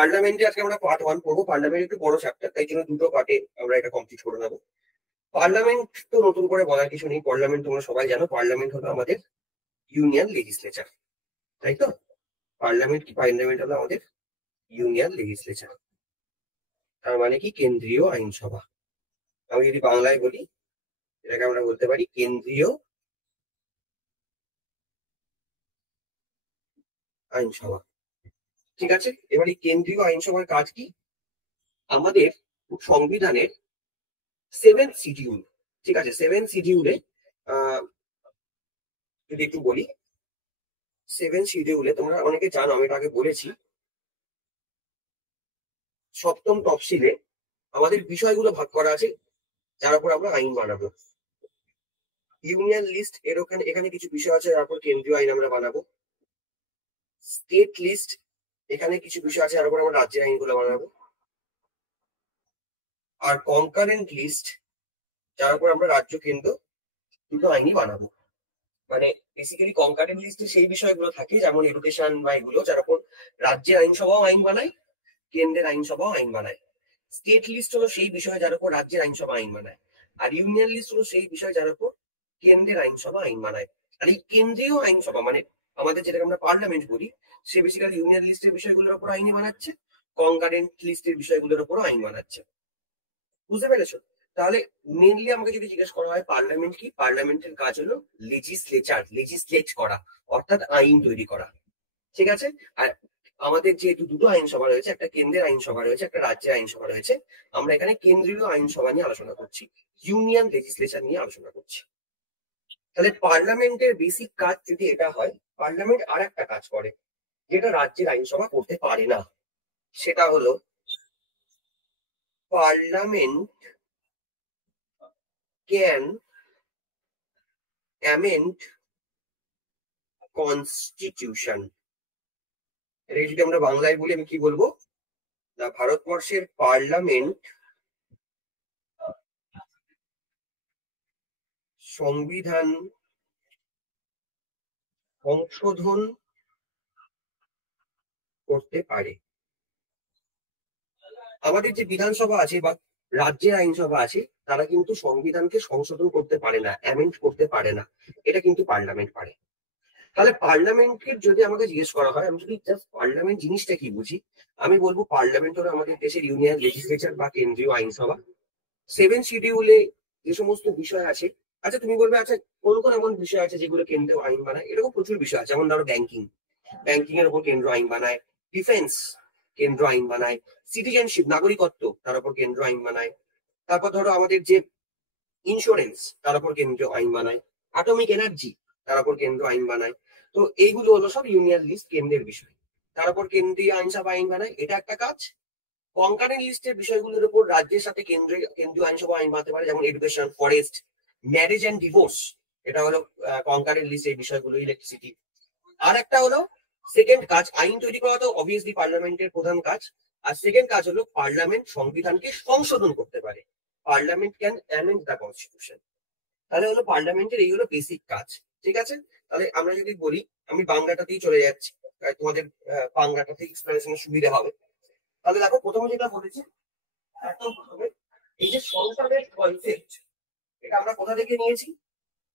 পার্লামেন্টে আজকে আমরা পার্ট 1 পড়বো। পার্লামেন্ট একটু বড় চ্যাপ্টার, তাই জন্য দুটো পার্টে আমরা এটা কমপ্লিট করে নেবো। পার্লামেন্ট তো নতুন করে বলার কিছু নেই। পার্লামেন্ট তোমরা সবাই জানো, পার্লামেন্ট হলো আমাদের ইউনিয়ন লেজিসলেচার, তাই তো? পার্লামেন্ট কি? পার্লামেন্ট হলো আমাদের ইউনিয়ন লেজিসলেচার, তার মানে কি কেন্দ্রীয় আইনসভা। আমি যদি বাংলায় বলি, এটাকে আমরা বলতে পারি কেন্দ্রীয় আইনসভা। ঠিক আছে, এবার এই কেন্দ্রীয় আইনসভার কাজ কি? আমাদের সংবিধানের 7th শিডিউল, ঠিক আছে, 7th শিডিউলে যদি একটু বলি, 7th শিডিউলে তোমরা অনেকে জানো, আমি এটা আগে বলেছি, 7ম তফসিলে আমাদের বিষয়গুলো ভাগ করা আছে যার উপর আমরা আইন বানাবো। ইউনিয়ন লিস্ট এর এখানে কিছু বিষয় আছে যার উপর কেন্দ্রীয় আইন আমরা বানাবো। স্টেট লিস্ট, এখানে কিছু বিষয় আছে যার উপর আমরা রাজ্যের আইনগুলো বানাবো। আর কনকারেন্ট লিস্ট, যার উপর আমরা রাজ্য কেন্দ্র দুটো আইনই বানাবো। মানে বেসিক্যালি কনকারেন্ট লিস্টে সেই বিষয়গুলো থাকে যেমন এডুকেশন বা এগুলো, যার উপর রাজ্যের আইনসভাও আইন বানায়, কেন্দ্রের আইনসভাও আইন বানায়। স্টেট লিস্ট হলো সেই বিষয় যার উপর রাজ্যের আইনসভা আইন বানায়, আর ইউনিয়ন লিস্ট হলো সেই বিষয় যার উপর কেন্দ্রের আইনসভা আইন বানায়। আর এই কেন্দ্রীয় আইনসভা মানে আমাদের যেটাকে আমরা পার্লামেন্ট বলি, সে বেসিক্যালি ইউনিয়ন লিস্টের বিষয়গুলোর উপর আইনই বানাচ্ছে, কনকারেন্ট লিস্টের বিষয়গুলোর উপর আইন বানাচ্ছে। বুঝতে পেরেছো? তাহলে মেনলি আমাকে যদি জিজ্ঞেস করা হয় পার্লামেন্ট কি, পার্লামেন্টের কাজ হলো লেজিসলেট করা, অর্থাৎ আইন তৈরি করা। ঠিক আছে? আর আমাদের যেহেতু দুটো আইনসভা রয়েছে, একটা কেন্দ্রের আইনসভা রয়েছে, একটা রাজ্যের আইনসভা রয়েছে, আমরা এখানে কেন্দ্রীয় আইনসভা নিয়ে আলোচনা করছি, ইউনিয়ন লেজিসলেশন নিয়ে আলোচনা করছি। তাহলে পার্লামেন্টের বেসিক কাজ যদি এটা হয়, পার্লামেন্ট আর একটা কাজ করে যেটা রাজ্যের আইনসভা করতে পারে না, সেটা হলো পার্লামেন্ট ক্যান অ্যামেন্ড কনস্টিটিউশন। এটা যদি আমরা বাংলায় বলি, আমি কি বলবো? না, ভারতবর্ষের পার্লামেন্ট সংবিধান সংশোধন করতে পারে। আমাদের যে বিধানসভা আছে বা রাজ্যের আইনসভা আছে, তারা কিন্তু সংবিধানকে সংশোধন করতে পারে না, অ্যামেন্ড করতে পারে না, এটা কিন্তু পার্লামেন্ট পারে। তাহলে পার্লামেন্টের যদি আমাকে জিজ্ঞেস করা হয়, আমি যদি জাস্ট পার্লামেন্ট জিনিসটা কি বুঝি, আমি বলবো পার্লামেন্ট হলো আমাদের দেশের ইউনিয়ন লেজিসলেচার বা কেন্দ্রীয় আইনসভা। 7th শিডিউলে যে সমস্ত বিষয় আছে, আচ্ছা তুমি বলবে আচ্ছা কোন কোন এমন বিষয় আছে যেগুলো কেন্দ্রীয় আইন বানায়? এরকম প্রচুর বিষয় আছে, যেমন ধরো ব্যাংকিং এর উপর কেন্দ্র আইন বানায়, ডিফেন্স কেন্দ্র আইন বানায়, সিটিজেনশিপ নাগরিকত্ব তার উপর কেন্দ্র আইন বানায়, তারপর ধরো আমাদের যে ইন্স্যুরেন্স তার উপর কেন্দ্রীয় আইন বানায়, অ্যাটমিক এনার্জি তার উপর কেন্দ্র আইন বানায়। তো এইগুলো হলো সব ইউনিয়ন লিস্ট, কেন্দ্রের বিষয়, তার উপর কেন্দ্রীয় আইনসভা আইন বানায়, এটা একটা কাজ। কনকারেন্ট লিস্টের বিষয়গুলোর উপর রাজ্যের সাথে কেন্দ্রীয় আইনসভা আইন বানাতে পারে, যেমন education, forest, marriage and divorce, এটা হলো কনকারেন্ট লিস্ট, এই বিষয়গুলো, ইলেকট্রিসিটি। আর একটা হলো সেকেন্ড কাজ, আইন তৈরি করা তো অবভিয়াসলি পার্লামেন্টের প্রধান কাজ। আর সেকেন্ড কাজ হলো পার্লামেন্ট সংবিধানকে সংশোধন করতে পারে, parliament can amend the constitution. তাহলে হলো পার্লামেন্টের এই হলো বেসিক কাজ। ঠিক আছে, তাহলে আমরা যদি বলি, আমি বাংলাটাতেই চলে যাচ্ছি, তোমাদের বাংলাটাতে এক্সপ্লেনেশনের সুবিধা হবে। তাহলে দেখো প্রথমে যেটা বলেছি, একদম প্রথমে এই যে সংসদের কনসেপ্ট, এটা আমরা কোথা থেকে নিয়েছি?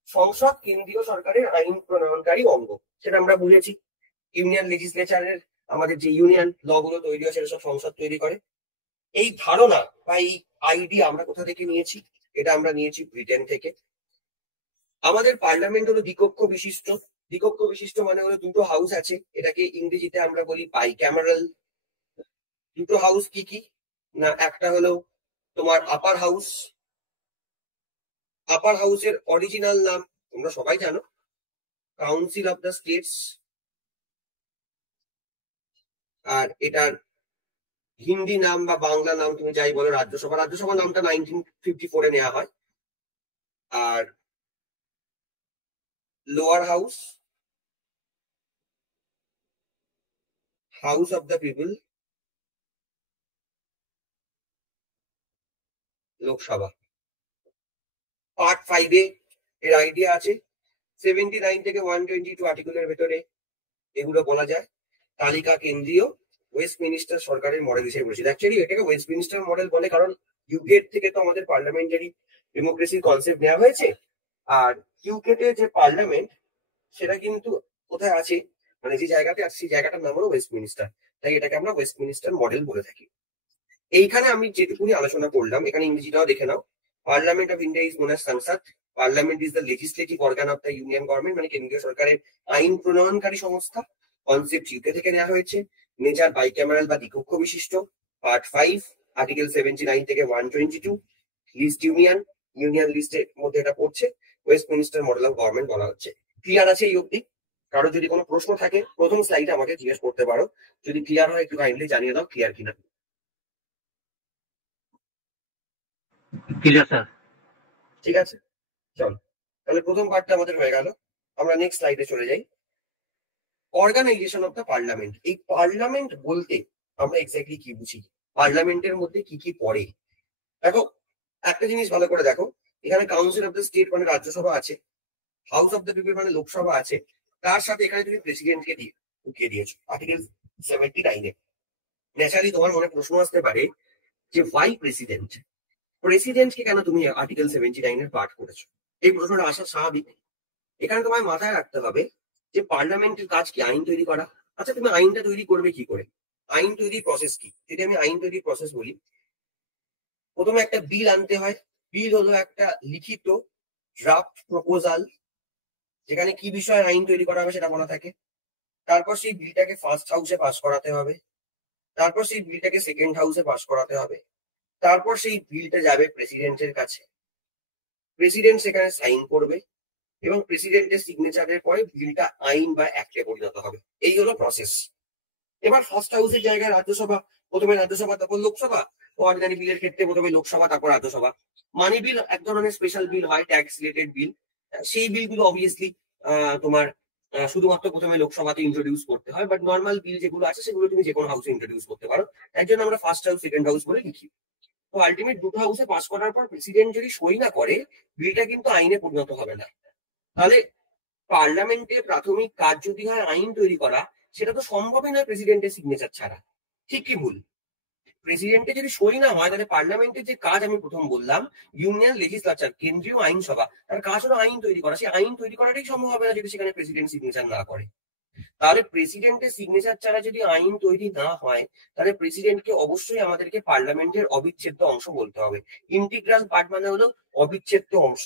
সংসদ কেন্দ্রীয় সরকারের আইন প্রণয়নকারী অঙ্গ, সেটা আমরা বুঝেছি। ইউনিয়ন লেজিসলেচারের আমাদের যে ইউনিয়ন ল গুলো তৈরি হয়, সেটা সব সংসদ তৈরি করে। এই ধারণা বা এই আইডিয়া আমরা কোথা থেকে নিয়েছি? এটা আমরা নিয়েছি ব্রিটেন থেকে। আমাদের পার্লামেন্ট হলো দ্বিকক্ষ বিশিষ্ট। দ্বিকক্ষ বিশিষ্ট মানে হলো দুটো হাউস আছে, এটাকে ইংরেজিতে আমরা বলি বাইক্যামেরাল। দুটো হাউস কি কি? না, একটা হলো তোমার আপার হাউস। আপার হাউসের অরিজিনাল নাম তোমরা সবাই জানো, কাউন্সিল অফ দ্য স্টেটস। আর এটার হিন্দি নাম বা বাংলা নাম তুমি যাই বলো রাজ্যসভা। রাজ্যসভা নামটা 1954-এ নেওয়া হয়। আর lower house, house of the people, Lok Sabha. Part 5-এ এর আইডিয়া আছে। 79 থেকে 122 আর্টিকেলের ভেতরে এগুলো বলা যায়। তালিকা কেন্দ্রীয়, ওয়েস্টমিনিস্টার সরকারের মডেল হিসেবে পরিচিত। অ্যাকচুয়ালি এটাকে ওয়েস্টমিনিস্টার মডেল বলে কারণ ইউকে থেকে তো আমাদের পার্লামেন্টারি ডেমোক্রেসির কনসেপ্ট নেওয়া হয়েছে। আর ইউকে তে যে পার্লামেন্ট সেটা কিন্তু কোথায় আছে, মানে যে জায়গাতে আছে সেই জায়গাটার নাম হলো ওয়েস্টমিনিস্টার, তাই এটাকে আমরা ওয়েস্টমিনিস্টার মডেল বলে থাকি। এইখানে আমি যেটুকুনি আলোচনা করলাম, এখানে ইংরেজিটাও দেখে নাও। Parliament of India is known as Sansad. Parliament is the legislative organ of the union government, মানে কেন্দ্রীয় সরকারের আইন প্রণয়নকারী সংস্থা। কনসেপ্ট ইউকে থেকে নেওয়া হয়েছে। নেচার বাইক্যামেরাল বা দ্বিকক্ষ বিশিষ্ট। পার্ট 5 আর্টিকেল 79 থেকে 122। লিস্ট ইউনিয়ন, ইউনিয়ন লিস্টের মধ্যে এটা পড়ছে। ওয়েস্টমিনিস্টার মডেল অফ গভর্নমেন্ট বলা হচ্ছে। ক্লিয়ার আছে এই অবধি? কারো যদি কোনো প্রশ্ন থাকে প্রথম স্লাইডে আমাকে জিজ্ঞেস করতে পারো, যদি ক্লিয়ার হয় একটু কাইন্ডলি জানিয়ে দাও ক্লিয়ার কিনা। Clear sir. ঠিক আছে, চলো তাহলে প্রথম পার্টটা আমাদের হয়ে গেল। আমরা নেক্সট স্লাইডে চলে যাই। Organization of the parliament. এই পার্লামেন্ট বলতে আমরা এক্স্যাক্টলি কি বুঝি, পার্লামেন্টের মধ্যে কি কি পড়ে? দেখো, একটা জিনিস ভালো করে দেখো, এখানে কাউন্সিল অফ দ্য স্টেট মানে রাজ্যসভা আছে, হাউস অফ দ্য পিপল মানে লোকসভা আছে, তার সাথে এখানে তুমি প্রেসিডেন্টকে দিয়ে ঢুকিয়ে দিয়েছো আর্টিকেল 79-এ। ন্যাচারালি তোমার মনে প্রশ্ন আসতে পারে যে ওয়াই প্রেসিডেন্ট, প্রেসিডেন্টকে কেন তুমি আর্টিকেল 79-এর পার্ট করেছো? এই প্রশ্নটা আসা স্বাভাবিক। এখানে তোমায় মাথায় রাখতে হবে যে পার্লামেন্টের কাজ কি? আইন তৈরি করা। আচ্ছা, তুমি আইনটা তৈরি করবে কি করে? আইন তৈরির প্রসেস কি? যদি আমি আইন তৈরির প্রসেস বলি, প্রথমে একটা বিল আনতে হয়। বিল হলো একটা লিখিত ড্রাফট প্রপোজাল, যেখানে কি বিষয়ে আইন তৈরি করা হবে সেটা বলা থাকে। তারপর সেই বিলটাকে ফার্স্ট হাউসে পাস করাতে হবে, তারপর সেই বিলটাকে সেকেন্ড হাউসে পাস করাতে হবে, তারপর সেই বিলটা যাবে প্রেসিডেন্টের কাছে, প্রেসিডেন্ট সেখানে সাইন করবে এবং প্রেসিডেন্টের সিগনেচারের পরে বিলটা আইন বা অ্যাক্টে পরিণত হবে। এই হলো প্রসেস। এবার ফার্স্ট হাউসের জায়গায় রাজ্যসভা, প্রথমে রাজ্যসভা তারপর লোকসভা। অর্ডিনারি বিলের ক্ষেত্রে প্রথমে লোকসভা তারপর রাজ্যসভা। মানি বিল এক ধরনের স্পেশাল বিল হয়, ট্যাক্স রিলেটেড বিল। সেই বিলগুলো অবভিয়াসলি তোমার শুধুমাত্র প্রথমে লোকসভাতে ইন্ট্রোডিউস করতে হয়, বাট নর্মাল বিল যেগুলো আছে সেগুলো তুমি যে কোনো হাউসে ইন্ট্রোডিউস করতে পারো। তার জন্য আমরা ফার্স্ট হাউস সেকেন্ড হাউস বলে লিখি। তো আলটিমেট দুটো হাউসে পাস করার পর প্রেসিডেন্ট যদি সই না করে, বিলটা কিন্তু আইনে পরিণত হবে না। তাহলে পার্লামেন্টের প্রাথমিক কাজ যদি হয় আইন তৈরি করা, সেটা তো সম্ভবই নয় প্রেসিডেন্টের সিগনেচার ছাড়া। ঠিক কি ভুল? প্রেসিডেন্টের যদি সই না হয়, তাহলে পার্লামেন্টের যে কাজ আমি প্রথম বললাম, ইউনিয়ন লেজিসলেচার, কেন্দ্রীয় আইনসভা, তার কাজ হলো আইন তৈরি করা। সেই আইন তৈরি করাটাই সম্ভব হবে না যদি সেখানে প্রেসিডেন্ট সিগনেচার না করে। তাহলে প্রেসিডেন্টের সিগনেচার ছাড়া যদি আইন তৈরি না হয়, তাহলে প্রেসিডেন্টকে অবশ্যই আমাদেরকে পার্লামেন্টের অবিচ্ছেদ্য অংশ বলতে হবে। ইন্টিগ্রাল পার্ট মানে হলো অবিচ্ছেদ্য অংশ,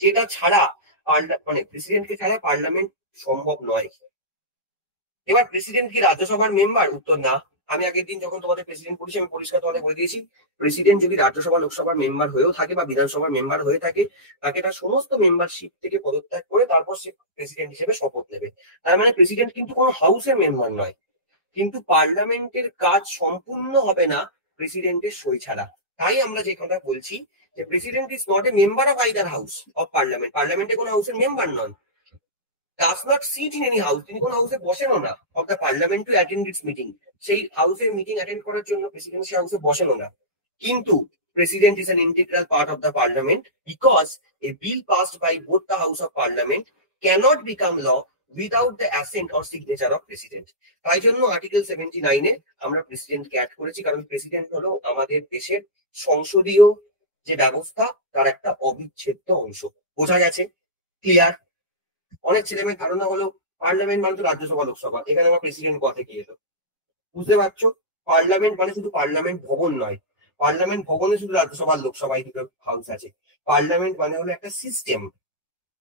যেটা ছাড়া মানে প্রেসিডেন্টকে ছাড়া পার্লামেন্ট সম্ভব নয়। এবার প্রেসিডেন্ট কি রাজ্যসভার মেম্বার? উত্তর না। আমি আগের দিন যখন তোমাদের প্রেসিডেন্ট পড়েছি আমি পরিষ্কার তোমাদের বলে দিয়েছি, প্রেসিডেন্ট যদি রাজ্যসভা লোকসভার মেম্বার হয়েও থাকে বা বিধানসভার মেম্বার হয়ে থাকে, তাকে তার সমস্ত মেম্বারশিপ থেকে পদত্যাগ করে তারপর সে প্রেসিডেন্ট হিসেবে শপথ নেবে। তার মানে প্রেসিডেন্ট কিন্তু কোনো হাউসের মেম্বার নয়। কিন্তু পার্লামেন্টের কাজ সম্পূর্ণ হবে না প্রেসিডেন্টের সই ছাড়া। তাই আমরা যে কথা বলছি যে president is not a member of either house of parliament. পার্লামেন্টে কোনো হাউসের member non. does not sit in any house, তিনি কোনো হাউসে বসেনও না, of the parliament to attend its meeting, সেই হাউসের মিটিং অ্যাটেন্ড করার জন্য প্রেসিডেন্ট সেই হাউসে বসেনও না। কিন্তু president is an integral part of the parliament because a bill passed by both the house of parliament cannot become law without the assent or signature of president. তাই জন্য article 79-এ আমরা প্রেসিডেন্টকে অ্যাড করেছি, কারণ প্রেসিডেন্ট হলো আমাদের দেশের সংসদীয় যে ব্যবস্থা তার একটা অবিচ্ছেদ্য অংশ। বোঝা গেছে? ক্লিয়ার? অনেক ছেলেমেয়ের ধারণা হলো পার্লামেন্ট মানে তো রাজ্যসভা লোকসভা, এখানে আমার প্রেসিডেন্ট কথা কি এলো? বুঝতে পারছো? পার্লামেন্ট মানে শুধু পার্লামেন্ট ভবন নয়, পার্লামেন্ট ভবনে শুধু রাজ্যসভা লোকসভা এই দুটো হাউস আছে। পার্লামেন্ট মানে হলো একটা সিস্টেম,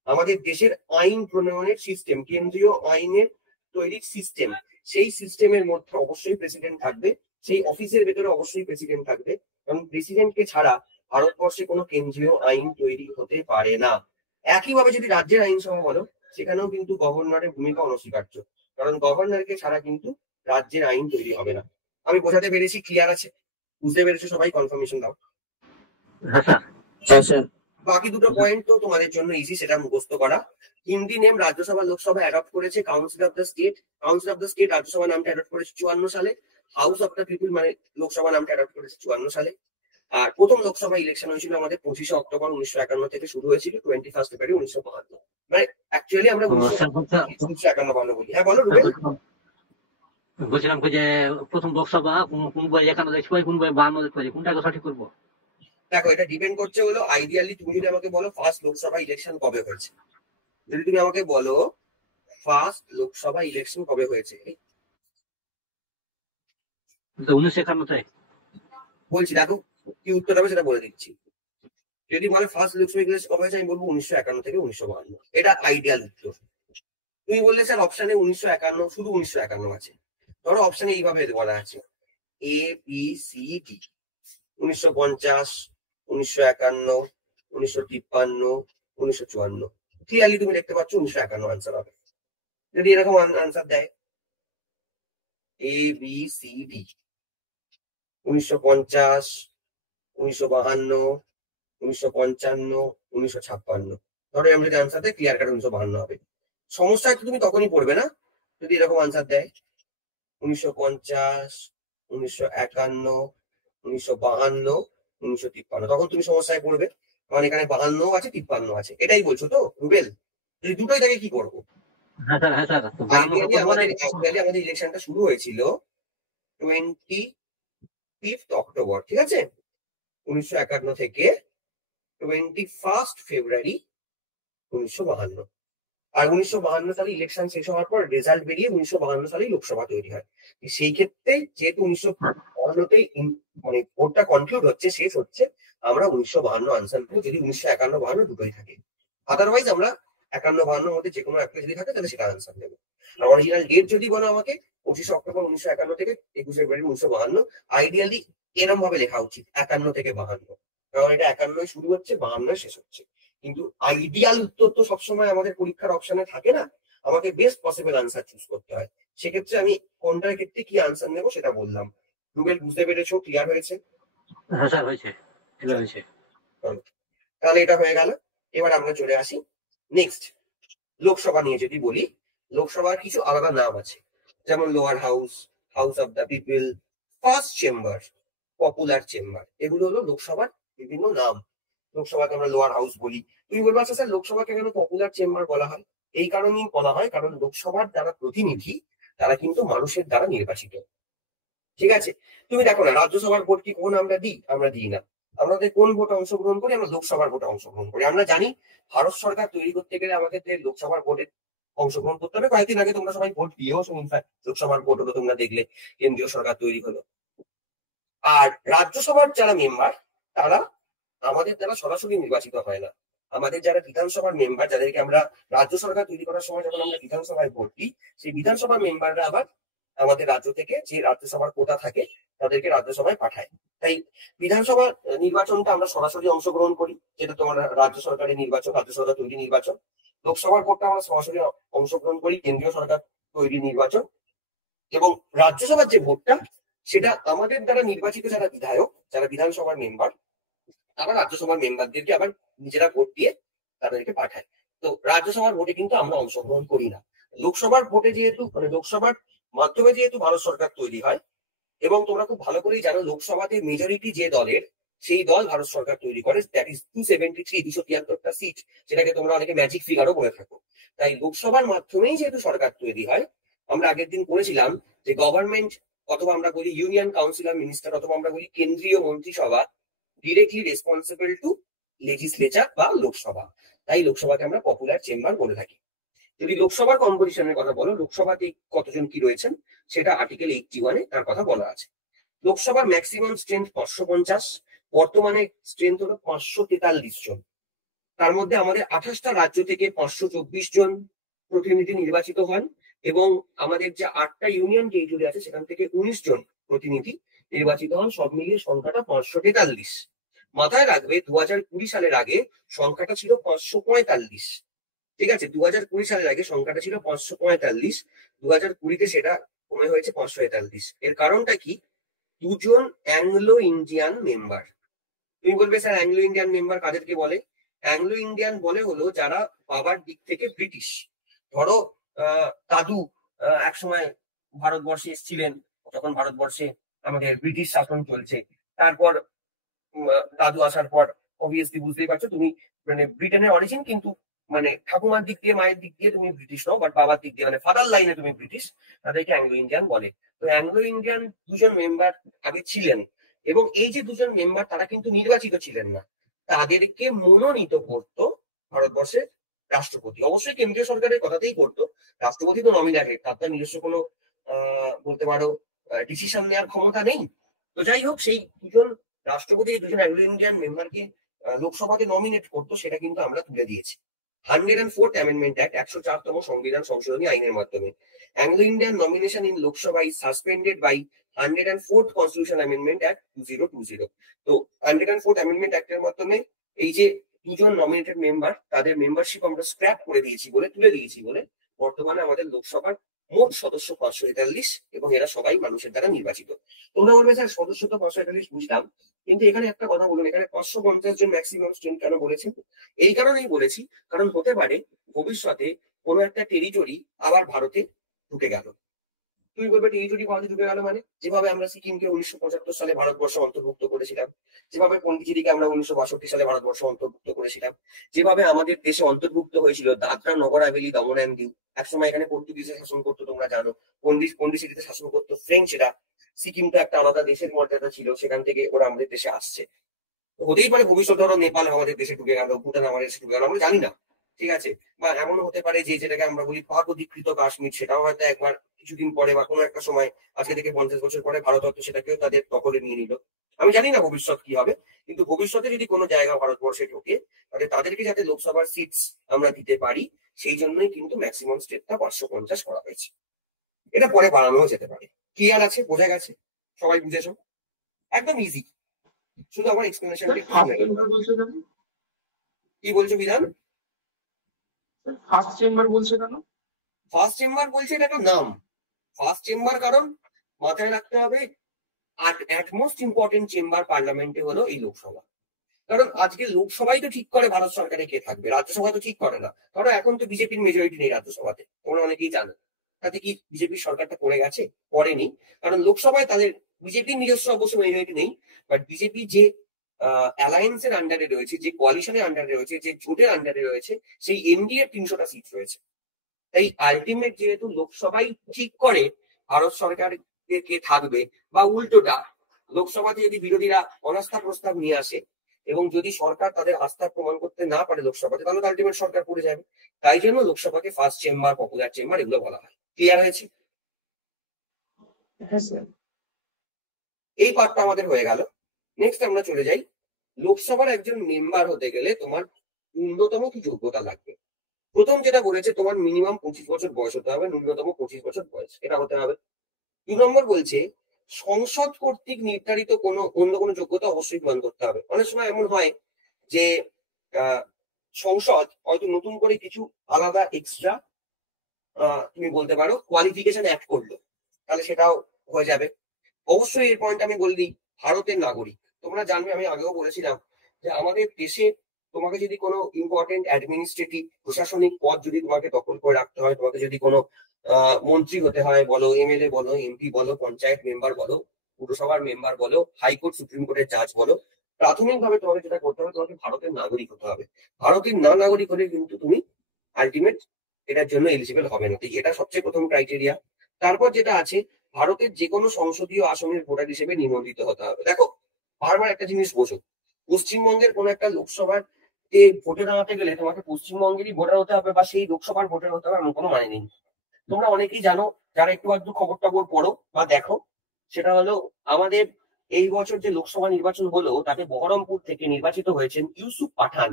আমাদের দেশের আইন প্রণয়নের সিস্টেম, কেন্দ্রীয় আইনের তৈরির সিস্টেম। সেই সিস্টেমের মধ্যে অবশ্যই প্রেসিডেন্ট থাকবে, সেই অফিসের ভেতরে অবশ্যই প্রেসিডেন্ট থাকবে, কারণ প্রেসিডেন্টকে ছাড়া ভারতবর্ষে কোনো কেন্দ্রীয় আইন তৈরি হতে পারে না। একইভাবে যদি রাজ্যের আইনসভা বলো, সেখানেও কিন্তু গভর্নরের ভূমিকা অনস্বীকার্য, কারণ গভর্নরকে ছাড়া কিন্তু রাজ্যের আইন তৈরি হবে না। আমি বোঝাতে পেরেছি? ক্লিয়ার আছে? বুঝতে পেরেছো সবাই? কনফার্মেশন দাও। বাকি দুটো পয়েন্ট তো তোমাদের জন্য ইজি, সেটা মুখস্থ করা। হিন্দি নেম রাজ্যসভা লোকসভা অ্যাডপ্ট করেছে council of the state. Council of the state Rajya Sabha নামটা অ্যাডপ্ট করেছে 54 সালে। হাউস অফ দ্য পিপল মানে লোকসভা নামটা অ্যাডপ্ট করেছে 54 সালে। আর প্রথম লোকসভা ইলেকশন হয়েছিল আমাদের 25 অক্টোবর 1951 থেকে শুরু হয়েছিল 21 ফেব্রুয়ারি 1952। মানে অ্যাকচুয়ালি আমরা 1951 বলি। হ্যাঁ বলো রুবেল। বলছিলাম কি যে প্রথম লোকসভা কোন বই 51 দেখতে পাই, কোন বই 52 দেখতে পাই, কোনটাকে সঠিক করবো? দেখো, এটা ডিপেন্ড করছে হলো আইডিয়ালি তুমি যদি আমাকে বলো ফার্স্ট লোকসভা ইলেকশন কবে হয়েছে, যদি তুমি আমাকে বলো ফার্স্ট লোকসভা ইলেকশন কবে হয়েছে, তো 1951-তে। বলছি দেখো কি উত্তর হবে সেটা বলে দিচ্ছি। যদি বলে ফার্স্ট লোকসভা ইলেকশন কবে হয়েছে, আমি বলবো 1951 থেকে 1952। এটা আইডিয়াল উত্তর। তুমি বললে স্যার অপশনে 1951, শুধু 1951 আছে। ধরো অপশনে এইভাবে বলা আছে A B C D, 1950, 1951, 1953, 1954। Clearly তুমি দেখতে পাচ্ছ 1951 আনসার হবে। যদি এরকম আনসার দেয় এ বি সি ডি, 1950, 1952, 1955, 1956, ধরো আমি যদি আনসার দেয় ক্লিয়ার কাট 1952 হবে। সমস্যা একটু তুমি তখনই পড়বে না যদি এরকম আনসার দেয় 1950, 1951, 1952, 1953, তখন তুমি সমস্যায় পড়বে। কারণ এখানে 52 আছে, 53 আছে, এটাই বলছো তো রুবেল? যদি দুটোই থাকে কি করবো? হ্যাঁ স্যার, হ্যাঁ স্যার, তো 52 আইডিয়ালি করবো না? আমাদের অ্যাকচুয়ালি আমাদের ইলেকশনটা শুরু হয়েছিল 25 অক্টোবর, ঠিক আছে, 1951 থেকে 21 ফেব্রুয়ারি 1952। আর 1952 সালে ইলেকশন শেষ হওয়ার পর রেজাল্ট বেরিয়ে 1952 সালেই লোকসভা তৈরি হয়। সেই ক্ষেত্রে যেহেতু 1952তেই মানে ভোটটা কনক্লুড হচ্ছে, শেষ হচ্ছে, আমরা 1952 আনসার দেবো যদি 1951 52 দুটোই থাকে। আদারওয়াইজ আমরা 51 52 মধ্যে যে কোনো একটা যদি থাকে তাহলে সেটা আনসার দেবো। আর অরিজিনাল ডেট যদি বলো আমাকে 25 অক্টোবর 1951 থেকে 21 ফেব্রুয়ারি 1952, আইডিয়ালি এরম ভাবে লেখা উচিত 51 থেকে 52, কারণ এটা 51 শুরু হচ্ছে 52 শেষ হচ্ছে। কিন্তু আইডিয়াল উত্তর তো সবসময় আমাদের পরীক্ষার অপশনে থাকে না, আমাকে বেস্ট পসিবল আনসার চুজ করতে হয়। সেক্ষেত্রে আমি কোনটার ক্ষেত্রে কি আনসার নেবো সেটা বললাম। রুবেল বুঝতে পেরেছো? ক্লিয়ার হয়েছে? হ্যাঁ স্যার, হয়েছে, এটা চলো, হয়েছে। চলো। তাহলে এটা হয়ে গেল। এবার আমরা চলে আসি নেক্সট। লোকসভা নিয়ে যদি বলি, লোকসভার কিছু আলাদা নাম আছে, যেমন lower house, house of the people, first chamber, popular chamber, এগুলো হলো লোকসভার বিভিন্ন নাম। লোকসভাকে আমরা লোয়ার হাউস বলি। তুমি বলবো আচ্ছা স্যার লোকসভাকে কেন পপুলার চেম্বার বলা হয়? এই কারণেই বলা হয় কারণ লোকসভার যারা প্রতিনিধি তারা কিন্তু মানুষের দ্বারা নির্বাচিত, ঠিক আছে? তুমি দেখো না রাজ্যসভার ভোট কি কোন আমরা দিই? আমরা দিই না। আমাদের কোন ভোটে অংশগ্রহণ করি? আমরা লোকসভার ভোটে অংশগ্রহণ করি। আমরা জানি ভারত সরকার তৈরি করতে গেলে আমাদের যে লোকসভার ভোটে অংশগ্রহণ করতে হবে। কয়েকদিন আগে তোমরা সবাই ভোট দিয়েও ইনফ্যাক্ট লোকসভার ভোট হলো, তোমরা দেখলে কেন্দ্রীয় সরকার তৈরি হলো। আর রাজ্যসভার যারা মেম্বার তারা আমাদের দ্বারা সরাসরি নির্বাচিত হয় না। আমাদের যারা বিধানসভার মেম্বার, যাদেরকে আমরা রাজ্য সরকার তৈরি করার সময় যখন আমরা বিধানসভায় ভোট দিই, সেই বিধানসভার মেম্বাররা আবার আমাদের রাজ্য থেকে যে রাজ্যসভার কোটা থাকে তাদেরকে রাজ্যসভায় পাঠায়। তাই বিধানসভা নির্বাচনটা আমরা সরাসরি অংশগ্রহণ করি, যেটা তোমার রাজ্য সরকারের নির্বাচন, রাজ্য সরকার তৈরি নির্বাচন। লোকসভার ভোটটা আমরা সরাসরি অংশগ্রহণ করি, কেন্দ্রীয় সরকার তৈরি নির্বাচন। এবং রাজ্যসভার যে ভোটটা সেটা আমাদের দ্বারা নির্বাচিত যারা বিধায়ক, যারা বিধানসভার মেম্বার, আবার রাজ্যসভার মেম্বারদেরকে আবার নিজেরা ভোট দিয়ে তাদেরকে পাঠায়। তো রাজ্যসভার ভোটে কিন্তু আমরা অংশগ্রহণ করি না। লোকসভার ভোটে যেহেতু মানে লোকসভার মাধ্যমে যেহেতু ভারত সরকার তৈরি হয়, এবং তোমরা খুব ভালো করেই জানো লোকসভাতে মেজরিটি যে দলের, সেই দল ভারত সরকার তৈরি করে, দ্যাট ইজ 273, 273টা সিট, যেটাকে তোমরা অনেকে ম্যাজিক ফিগারও বলে থাকো। তাই লোকসভার মাধ্যমেই যেহেতু সরকার তৈরি হয়, আমরা আগের দিন করেছিলাম যে গভর্নমেন্ট, অথবা আমরা বলি ইউনিয়ন কাউন্সিল অফ মিনিস্টার, অথবা আমরা বলি কেন্দ্রীয় মন্ত্রিসভা ডিরেক্টলি রেসপন্সিবল টু লেজিসলেচার বা লোকসভা। তাই লোকসভাকে আমরা পপুলার চেম্বার বলে থাকি। যদি লোকসভার কম্পোজিশনের কথা বলো, লোকসভাতে কতজন কি রয়েছেন সেটা আর্টিকেল 81-এ তার কথা বলা আছে। লোকসভার ম্যাক্সিমাম স্ট্রেংথ 550, বর্তমানে স্ট্রেংথ হলো 543 জন। তার মধ্যে আমাদের 28টা রাজ্য থেকে 524 জন প্রতিনিধি নির্বাচিত হন, এবং আমাদের যে 8টা ইউনিয়ন টেরিটরি আছে সেখান থেকে 19 জন প্রতিনিধি নির্বাচিত হন। সব মিলিয়ে সংখ্যাটা 543। মাথায় রাখবে 2020 সালের আগে সংখ্যাটা ছিল 545। ঠিক আছে, 2020 সালের আগে সংখ্যাটা ছিল 545, 2020-তে সেটা কমে হয়েছে 543। এর কারণটা কি? দুজন অ্যাংলো ইন্ডিয়ান মেম্বার। তুমি বলবে স্যার অ্যাংলো ইন্ডিয়ান মেম্বার কাদেরকে বলে? অ্যাংলো ইন্ডিয়ান বলে হলো যারা বাবার দিক থেকে ব্রিটিশ। ধরো দাদু একসময় ভারতবর্ষে এসেছিলেন, যখন ভারতবর্ষে আমাদের ব্রিটিশ শাসন চলছে। তারপর দাদু আসার পর অবভিয়াসলি বুঝতেই পারছো তুমি, মানে ব্রিটেনের অরিজিন কিন্তু মানে ঠাকুমার দিক দিয়ে মায়ের দিক দিয়ে তুমি ব্রিটিশ নও, বাট বাবার দিক দিয়ে মানে ফাদার লাইনে তুমি ব্রিটিশ, তাদেরকে অ্যাংলো ইন্ডিয়ান বলে। তো অ্যাংলো ইন্ডিয়ান দুজন মেম্বার আগে ছিলেন, এবং এই যে দুজন মেম্বার তারা কিন্তু নির্বাচিত ছিলেন না, তাদেরকে মনোনীত করতো ভারতবর্ষের রাষ্ট্রপতি। অবশ্যই কেন্দ্রীয় সরকারের কথাতেই করতো, রাষ্ট্রপতি তো নমিনেটেড, তার নিজস্ব কোনো বলতে পারো ডিসিশন নেওয়ার ক্ষমতা নেই। তো যাই হোক, সেই দুজন রাষ্ট্রপতি দুজন অ্যাংলো ইন্ডিয়ান মেম্বারকে লোকসভাকে নমিনেট করতো, সেটা কিন্তু আমরা তুলে দিয়েছি 104th অ্যামেন্ডমেন্ট অ্যাক্ট, 104তম সংবিধান সংশোধনী আইনের মাধ্যমে। Anglo Indian nomination in Lok Sabha is suspended by 104th constitution amendment act 2020। তো 104th অ্যামেন্ডমেন্ট অ্যাক্টের মাধ্যমে এই যে দুজন নমিনেটেড মেম্বার তাদের মেম্বারশিপ আমরা স্ক্র্যাপ করে দিয়েছি বলে, তুলে দিয়েছি বলে, বর্তমানে আমাদের লোকসভার মোট সদস্য 543, এবং এরা সবাই মানুষের দ্বারা নির্বাচিত। তোমরা বলবে স্যার সদস্য তো 543 বুঝলাম, কিন্তু এখানে একটা কথা বলুন, এখানে 550 জন ম্যাক্সিমাম স্ট্রেন্থ কেন বলেছেন? এই কারণেই বলেছি, কারণ হতে পারে ভবিষ্যতে কোনো একটা টেরিটরি আবার ভারতে ঢুকে গেল। তুমি বলবে টেরিটরি ভারতে ঢুকে গেল মানে, যেভাবে আমরা সিকিমকে 1975 সালে ভারতবর্ষ অন্তর্ভুক্ত করেছিলাম, যেভাবে পন্ডিচেরিকে আমরা 1962 সালে ভারতবর্ষ অন্তর্ভুক্ত করেছিলাম, যেভাবে আমাদের দেশে অন্তর্ভুক্ত হয়েছিল দাদরা নগর হাভেলি দমন অ্যান্ড দিউ। একসময় এখানে পর্তুগিজে শাসন করতো, তোমরা জানো। পন্ডিচেরিতে শাসন করতো ফ্রেঞ্চরা। সিকিম তো একটা আলাদা দেশের মর্যাদা ছিল, সেখান থেকে ওরা আমাদের দেশে আসছে। হতেই পারে ভবিষ্যৎ ধরো নেপাল আমাদের দেশে ঢুকে গেল, ভুটান আমাদের দেশে ঢুকে গেল, আমরা জানি না, ঠিক আছে। বা এমন হতে পারে যে যেটাকে আমরা বলি পাক অধিকৃত কাশ্মীর, সেটাও হয়তো একবার কিছুদিন পরে বা কোনো একটা সময়, আজকে থেকে 50 বছর পরে ভারত হয়তো সেটাকেও তাদের দখলে নিয়ে নিল। আমি জানি না ভবিষ্যৎ কি হবে, কিন্তু ভবিষ্যতে যদি কোনো জায়গা ভারতবর্ষে ঢোকে, তাহলে তাদেরকে যাতে লোকসভার সিটস আমরা দিতে পারি, সেই জন্যই কিন্তু ম্যাক্সিমাম স্টেটটা 550 করা হয়েছে। এটা পরে বাড়ানোও যেতে পারে। ক্লিয়ার আছে? বোঝা গেছে? সবাই বুঝেছো? একদম ইজি, শুধু আমার এক্সপ্লেনেশনটা একটু শুনে নাও। কি বলছো বিধান? ফার্স্ট চেম্বার বলছে কেন? ফার্স্ট চেম্বার বলছে, এটা একটা নাম ফার্স্ট চেম্বার, কারণ মাথায় রাখতে হবে অ্যাট মোস্ট ইম্পর্টেন্ট চেম্বার পার্লামেন্টে হলো এই লোকসভা। কারণ আজকে লোকসভাই তো ঠিক করে ভারত সরকারে কে থাকবে, রাজ্যসভা তো ঠিক করে না। ধরো এখন তো বিজেপির মেজরিটি নেই রাজ্যসভাতে, তোমরা অনেকেই জানো। তাতে কি বিজেপির সরকারটা পড়ে গেছে? পড়েনি, কারণ লোকসভায় তাদের বিজেপির নিজস্ব অবশ্য মেজরিটি নেই, বাট বিজেপি যে অ্যালায়েন্সের আন্ডারে রয়েছে, যে কোয়ালিশনের আন্ডারে রয়েছে, যে জোটের আন্ডারে রয়েছে, সেই এনডিএ 300টা সিট রয়েছে। তাই আলটিমেট যেহেতু লোকসভাই ঠিক করে ভারত সরকার কে থাকবে, বা উল্টোটা, লোকসভাতে যদি বিরোধীরা অনাস্থা প্রস্তাব নিয়ে আসে এবং যদি সরকার তাদের আস্থা প্রমাণ করতে না পারে লোকসভাতে, তাহলে আলটিমেট সরকার পড়ে যাবে। তাই জন্য লোকসভাকে ফার্স্ট চেম্বার, পপুলার চেম্বার এগুলো বলা হয়। ক্লিয়ার হয়েছে? হ্যাঁ স্যার। এই পার্টটা আমাদের হয়ে গেল। নেক্সট আমরা চলে যাই, লোকসভার একজন মেম্বার হতে গেলে তোমার ন্যূনতম কি যোগ্যতা লাগবে। প্রথম যেটা বলেছে, তোমার মিনিমাম 25 বছর বয়স হতে হবে, ন্যূনতম 25 বছর বয়স এটা হতে হবে। 2 নম্বর বলছে, সংসদ কর্তৃক নির্ধারিত অন্য কোনো যোগ্যতা অবশ্যই প্রদান করতে হবে। অনেক সময় এমন হয় যে সংসদ হয়তো নতুন করে কিছু আলাদা এক্সট্রা তুমি বলতে পারো কোয়ালিফিকেশন অ্যাড করলো, তাহলে সেটাও হয়ে যাবে। অবশ্যই এর পয়েন্ট আমি বলে দিই, ভারতের নাগরিক। তোমরা জানবে, আমি আগেও বলেছিলাম যে আমাদের দেশে তোমাকে যদি কোনো ইম্পর্টেন্ট অ্যাডমিনিস্ট্রেটিভ প্রশাসনিক পদ যদি তোমাকে দখল করে রাখতে হয়, তোমাকে যদি কোনো মন্ত্রী হতে হয় বলো, এমএলএ বলো, এমপি বলো, পঞ্চায়েত মেম্বার বলো, পুরসভার মেম্বার বলো, হাইকোর্ট সুপ্রিম কোর্টের জাজ বলো, প্রাথমিকভাবে তোমাকে যেটা করতে হবে, তোমাকে ভারতের নাগরিক হতে হবে। ভারতের না নাগরিক হলে কিন্তু তুমি আলটিমেট এটার জন্য এলিজিবল হবে না। এটা সবচেয়ে প্রথম ক্রাইটেরিয়া। তারপর যেটা আছে, ভারতের যে কোনো সংসদীয় আসনের ভোটার হিসেবে নিবন্ধিত হতে হবে। দেখো, বারবার একটা জিনিস বোঝো, পশ্চিমবঙ্গের কোন একটা লোকসভার ভোটে দাঁড়াতে গেলে তোমাকে পশ্চিমবঙ্গেরই ভোটার হতে হবে বা সেই লোকসভার ভোটার হতে হবে এমন কোনো মানে নেই। তোমরা অনেকেই জানো, যারা একটু আধটু খবর টবর পড়ো বা দেখো, সেটা হলো আমাদের এই বছর যে লোকসভা নির্বাচন হলো, তাতে বহরমপুর থেকে নির্বাচিত হয়েছেন ইউসুফ পাঠান।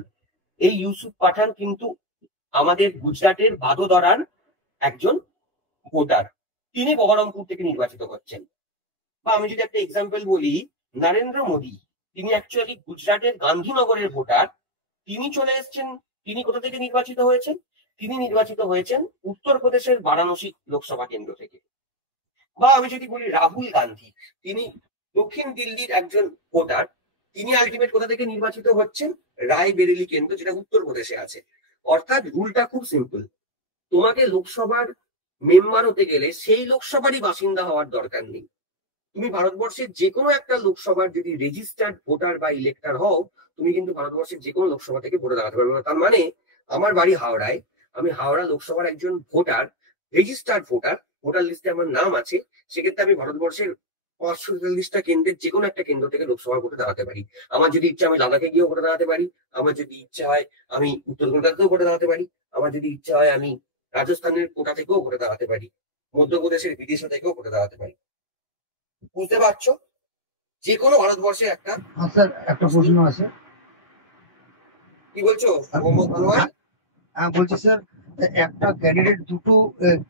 এই ইউসুফ পাঠান কিন্তু আমাদের গুজরাটের ভাদোদরার একজন ভোটার, তিনি বহরমপুর থেকে নির্বাচিত হচ্ছেন। বা আমি যদি একটা এক্সাম্পল বলি, নরেন্দ্র মোদী, তিনি অ্যাকচুয়ালি গুজরাটের গান্ধীনগরের ভোটার, তিনি চলে এসেছেন, তিনি কোথা থেকে নির্বাচিত হয়েছেন? তিনি নির্বাচিত হয়েছেন উত্তরপ্রদেশের বারাণসী লোকসভা কেন্দ্র থেকে। বা আমি যদি বলি রাহুল গান্ধী, তিনি দক্ষিণ দিল্লির একজন ভোটার, তিনি আলটিমেট কোথা থেকে নির্বাচিত হচ্ছেন? রায়বেরেলি কেন্দ্র, যেটা উত্তরপ্রদেশে আছে। অর্থাৎ রুলটা খুব সিম্পল, তোমাকে লোকসভার মেম্বার হতে গেলে সেই লোকসভারই বাসিন্দা হওয়ার দরকার নেই। তুমি ভারতবর্ষের যে কোনো একটা লোকসভার যদি রেজিস্টার্ড ভোটার বা ইলেক্টর হও, তুমি কিন্তু ভারতবর্ষের যে কোনো লোকসভা থেকে ভোটে দাঁড়াতে পারবে না। তার মানে আমার বাড়ি হাওড়ায়, আমি হাওড়া লোকসভার একজন ভোটার, রেজিস্টার্ড ভোটার, ভোটার লিস্টে আমার নাম আছে, সেক্ষেত্রে আমি ভারতবর্ষের 543টা কেন্দ্রের যে কোনো একটা কেন্দ্র থেকে লোকসভা ভোটে দাঁড়াতে পারি। আমার যদি ইচ্ছা আমি লাদাখে গিয়েও ভোটে দাঁড়াতে পারি, আমার যদি ইচ্ছা হয় আমি উত্তর কলকাতাতেও ভোটে দাঁড়াতে পারি, আমার যদি ইচ্ছা হয় আমি রাজস্থানের কোটা থেকেও ভোটে দাঁড়াতে পারি, মধ্যপ্রদেশের বিদিশা থেকেও ভোটে দাঁড়াতে পারি। বুঝতে পারছো? যে কোনো ভারতবর্ষে একটা। হ্যাঁ স্যার, একটা প্রশ্ন আছে। কি বলছো মোহাম্মদ আনোয়ার? হ্যাঁ বলছি স্যার, একটা ক্যান্ডিডেট দুটো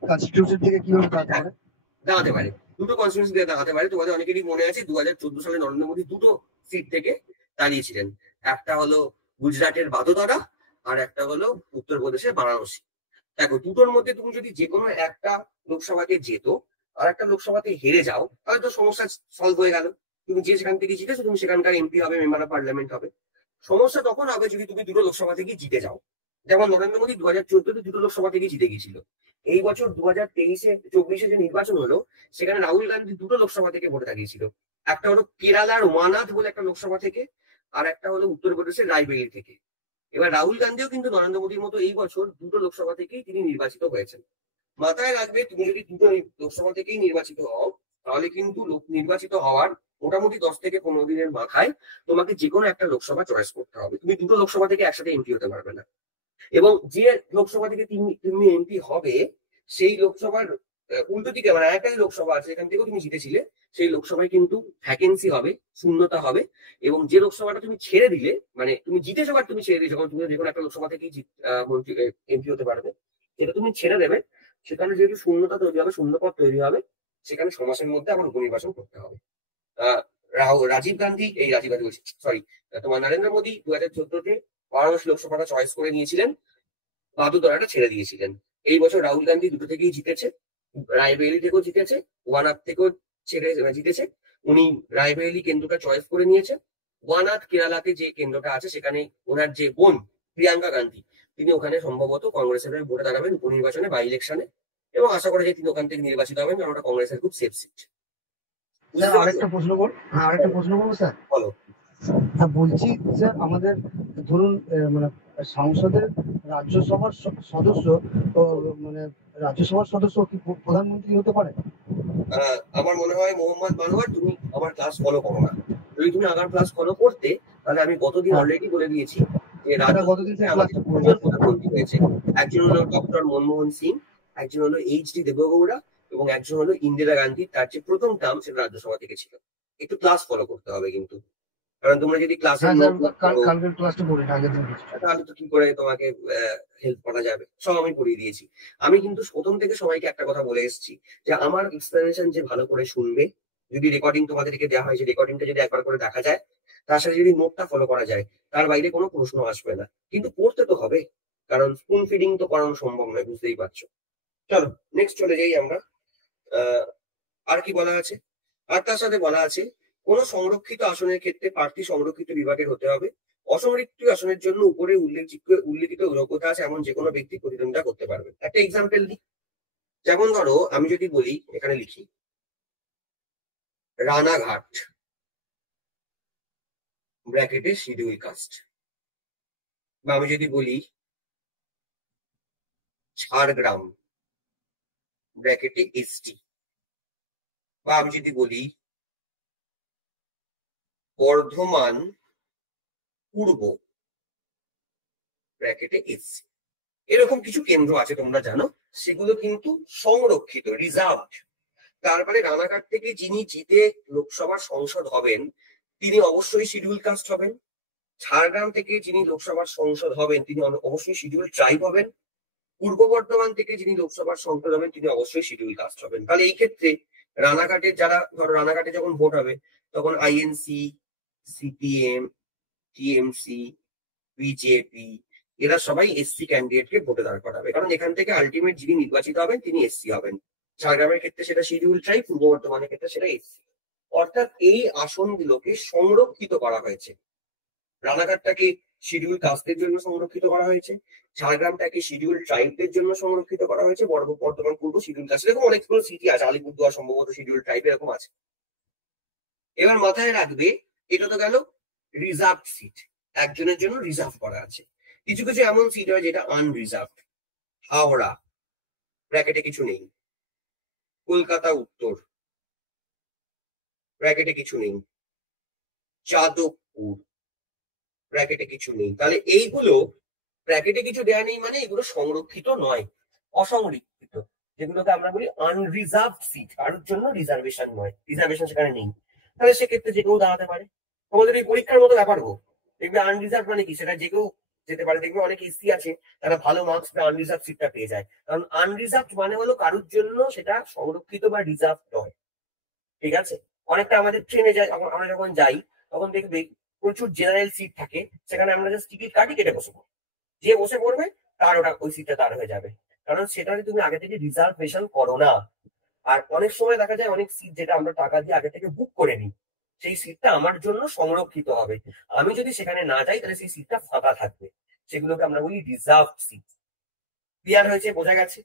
কনস্টিটিউশন থেকে কিভাবে দাঁড়াতে পারে? দাঁড়াতে পারে, দুটো কনস্টিটিউন্সি থেকে দাঁড়াতে পারে। তোমাদের অনেকেরই মনে আছে 2014 সালে নরেন্দ্র মোদী দুটো সিট থেকে দাঁড়িয়েছিলেন, একটা হলো গুজরাটের বাদোদরা আর একটা হলো উত্তরপ্রদেশের বারাণসী। দেখো, দুটোর মধ্যে তুমি যদি যে কোনো একটা লোকসভাকে যেত আর একটা লোকসভাতে হেরে যাও, তাহলে তো সমস্যা সলভ হয়ে গেল। তুমি যে সেখান থেকে জিতেছো, তুমি সেখানকার এমপি হবে, মেম্বার অফ পার্লামেন্ট হবে। সমস্যা তখন হবে যদি তুমি দুটো লোকসভা থেকে জিতে যাও। যেমন নরেন্দ্র মোদী 2014-তে দুটো লোকসভা থেকে জিতে গিয়েছিল। এই বছর 2023-24 যে নির্বাচন হলো, সেখানে রাহুল গান্ধী দুটো লোকসভা থেকে ভোটে দাঁড়িয়েছিল। একটা হলো কেরালার ওয়ানাদ বলে একটা লোকসভা থেকে, আর একটা হলো উত্তরপ্রদেশের রায়বেরিলি থেকে। এবার রাহুল গান্ধীও কিন্তু নরেন্দ্র মোদীর মতো এই বছর দুটো লোকসভা থেকেই তিনি নির্বাচিত হয়েছেন। মাথায় রাখবে, তুমি যদি দুটো লোকসভা থেকেই নির্বাচিত হও, তাহলে কিন্তু নির্বাচিত হওয়ার মোটামুটি 10 থেকে 15 দিনের মাথায় তোমাকে যে কোনো একটা লোকসভা চয়েস করতে হবে। তুমি দুটো লোকসভা থেকে একসাথে এমপি হতে পারবে না। এবং যে লোকসভা থেকে তুমি এমপি হবে, সেই লোকসভার উল্টো দিকে মানে একটাই লোকসভা আছে এখান থেকেও তুমি জিতেছিলে, সেই লোকসভায় কিন্তু ভ্যাকেন্সি হবে, শূন্যতা হবে। এবং যে লোকসভাটা তুমি ছেড়ে দিলে, মানে তুমি জিতেছো বাট তুমি ছেড়ে দিয়েছো, যখন তুমি যে কোনো একটা লোকসভা থেকেই মন্ত্রী এমপি হতে পারবে, যেটা তুমি ছেড়ে দেবে, সেখানে যেহেতু শূন্যতা তৈরি হবে, শূন্যপদ তৈরি হবে, সেখানে 6 মাসের মধ্যে আবার উপনির্বাচন করতে হবে। রাজীব গান্ধী, রাজীব গান্ধী বলছি, সরি, তোমার নরেন্দ্র মোদী 2014-তে বারাণসী লোকসভাটা চয়েস করে নিয়েছিলেন, বাদুদরাটা ছেড়ে দিয়েছিলেন। এই বছর রাহুল গান্ধী দুটো থেকেই জিতেছে, রায়বেরিলি থেকেও জিতেছে, ওয়ানাদ থেকেও জিতেছে। উনি রায়বেরিলি কেন্দ্রটা চয়েস করে নিয়েছে। ওয়ানাদ কেরালাতে যে কেন্দ্রটা আছে, সেখানে ওনার যে বোন প্রিয়াঙ্কা গান্ধী, তিনি ওখানে সম্ভবত কংগ্রেসের হয়ে ভোটে দাঁড়াবেন উপনির্বাচনে, বাই ইলেকশনে, এবং আশা করা যায় তিনি ওখান থেকে নির্বাচিত হবেন, কারণ ওটা কংগ্রেসের খুব সেফ সিট। স্যার আরেকটা প্রশ্ন করবো স্যার। বলো। হ্যাঁ বলছি স্যার, আমাদের ধরুন মানে সংসদের রাজ্যসভার সদস্য, ও মানে রাজ্যসভার সদস্য কি প্রধানমন্ত্রী হতে পারে? আমার মনে হয় মোহাম্মদ মানোয়ার, তুমি আমার ক্লাস ফলো করো না। যদি তুমি আমার ক্লাস ফলো করতে, তাহলে আমি গতদিন অলরেডি বলে দিয়েছি যে গতদিন রাজ্যসভায় আমাদের দুজন প্রধানমন্ত্রী হয়েছে। একজন হলো ডক্টর মনমোহন সিং, একজন হলো এইচ.ডি. দেবেগৌড়া, এবং একজন হলো ইন্দিরা গান্ধী। তার যে প্রথম টার্ম, সেটা রাজ্যসভা থেকে ছিল। একটু ক্লাস ফলো করতে হবে কিন্তু, কারণ তোমরা যদি ক্লাসে কালকের ক্লাসটা পড়ি না, আগের দিন তাহলে তো কি করে তোমাকে হেল্প করা যাবে? সব আমি পড়িয়ে দিয়েছি। আমি কিন্তু প্রথম থেকে সবাইকে একটা কথা বলে এসেছি, যে আমার এক্সপ্লেনেশন যে ভালো করে শুনবে, যদি রেকর্ডিং তোমাদেরকে দেওয়া হয়, যে রেকর্ডিংটা যদি একবার করে দেখা যায়, তার সাথে যদি নোটটা ফলো করা যায়, তার বাইরে কোনো প্রশ্ন আসবে না। কিন্তু পড়তে তো হবে, কারণ স্পুন ফিডিং তো করানো সম্ভব নয়, বুঝতেই পারছো। চলো নেক্সট চলে যাই আমরা। আর কি বলা আছে? আর তার সাথে বলা আছে, কোন সংরক্ষিত আসনের ক্ষেত্রে প্রার্থী সংরক্ষিত বিভাগের হতে হবে। অসংরক্ষিত আসনের জন্য উপরে উল্লেখিত যোগ্যতা আছে এমন যে কোনো ব্যক্তি প্রতিদ্বন্দ্বিতা করতে পারবে। একটা এক্সাম্পল দিই। যেমন ধরো, আমি যদি বলি, এখানে লিখি রানাঘাট ব্র্যাকেটে শিডিউল কাস্ট, বা আমি যদি বলি ঝাড়গ্রাম ব্র্যাকেটে এসটি, বা আমি যদি বলি বর্ধমান পূর্ব ব্র্যাকেটে এসসি, এরকম কিছু কেন্দ্র আছে তোমরা জানো, সেগুলো কিন্তু সংরক্ষিত, রিজার্ভড। তারপরে রানাঘাট থেকে যিনি জিতে লোকসভার সংসদ হবেন, তিনি অবশ্যই শিডিউল কাস্ট হবেন। ঝাড়গ্রাম থেকে যিনি লোকসভার সংসদ হবেন, তিনি অবশ্যই শিডিউল ট্রাইব হবেন। পূর্ব বর্ধমান থেকে যিনি লোকসভার সংসদ হবেন, তিনি অবশ্যই শিডিউল কাস্ট হবেন। তাহলে এই ক্ষেত্রে রানাঘাটের যারা, ধরো রানাঘাটে যখন ভোট হবে, তখন আইএনসি, সিপিএম, টিএমসি, বিজেপি, এরা সবাই এসসি ক্যান্ডিডেটকে ভোটে দাঁড় করাবে, কারণ এখান থেকে আলটিমেট যিনি নির্বাচিত হবেন তিনি এসসি হবেন। ঝাড়গ্রামের ক্ষেত্রে সেটা শিডিউল ট্রাইব, পূর্ব বর্ধমানের ক্ষেত্রে সেটা এসসি। অর্থাৎ এই আসনগুলোকে সংরক্ষিত করা হয়েছে। রানাঘাটটাকে শিডিউল কাস্টের জন্য সংরক্ষিত করা হয়েছে, ঝাড়গ্রামটাকে শিডিউল ট্রাইবদের জন্য সংরক্ষিত করা হয়েছে, বর্ধমান পূর্ব শিডিউল কাস্ট, এরকম অনেকগুলো সিটি আছে, আলিপুরদুয়ার সম্ভবত শিডিউল ট্রাইব এরকম আছে। এবার মাথায় রাখবে, এটা তো গেল রিজার্ভ সিট, একজনের জন্য রিজার্ভ করা আছে। কিছু কিছু এমন সিট হয় যেটা আনরিজার্ভড। হাওড়া, ব্র্যাকেটে কিছু নেই। কলকাতা উত্তর, ব্র্যাকেটে কিছু নেই। যাদবপুর, ব্র্যাকেটে কিছু নেই। তাহলে এইগুলো ব্র্যাকেটে কিছু দেয়া নেই মানে এগুলো সংরক্ষিত নয়, অসংরক্ষিত, যেগুলোকে আমরা বলি আনরিজার্ভ সিট, কারোর জন্য রিজার্ভেশন নয়, রিজার্ভেশন সেখানে নেই। তাহলে সেক্ষেত্রে যে কেউ দাঁড়াতে পারে। তোমাদের এই পরীক্ষার মতো ব্যাপার গো, দেখবে আনরিজার্ভ মানে কি, সেটা যে কেউ যেতে পারে। দেখবে অনেক এসসি আছে তারা ভালো মার্কস পেয়ে আনরিজার্ভ সিটটা পেয়ে যায়, কারণ আনরিজার্ভ মানে হলো কারোর জন্য সেটা সংরক্ষিত বা রিজার্ভ নয়। ঠিক আছে? অনেকটা আমাদের ট্রেনে যাই, আমরা যখন যাই তখন দেখবে প্রচুর জেনারেল সিট থাকে, সেখানে আমরা জাস্ট টিকিট কাটি, কেটে বসে পড়ি। যে বসে পড়বে তার ওটা ওই সিটটা তার হয়ে যাবে, কারণ সেটাকে তুমি আগে থেকে রিজার্ভেশন করো না। আর অনেক সময় দেখা যায় অনেক সিট যেটা আমরা টাকা দিয়ে আগে থেকে বুক করে নিই, সেই সিটটা আমার জন্য সংরক্ষিত হবে, আমি যদি সেখানে না যাই তাহলে সেই সিটটা ফাঁকা থাকবে, সেগুলোকে আমরা বলি রিজার্ভ সিট। ক্লিয়ার হয়েছে? বোঝা গেছে?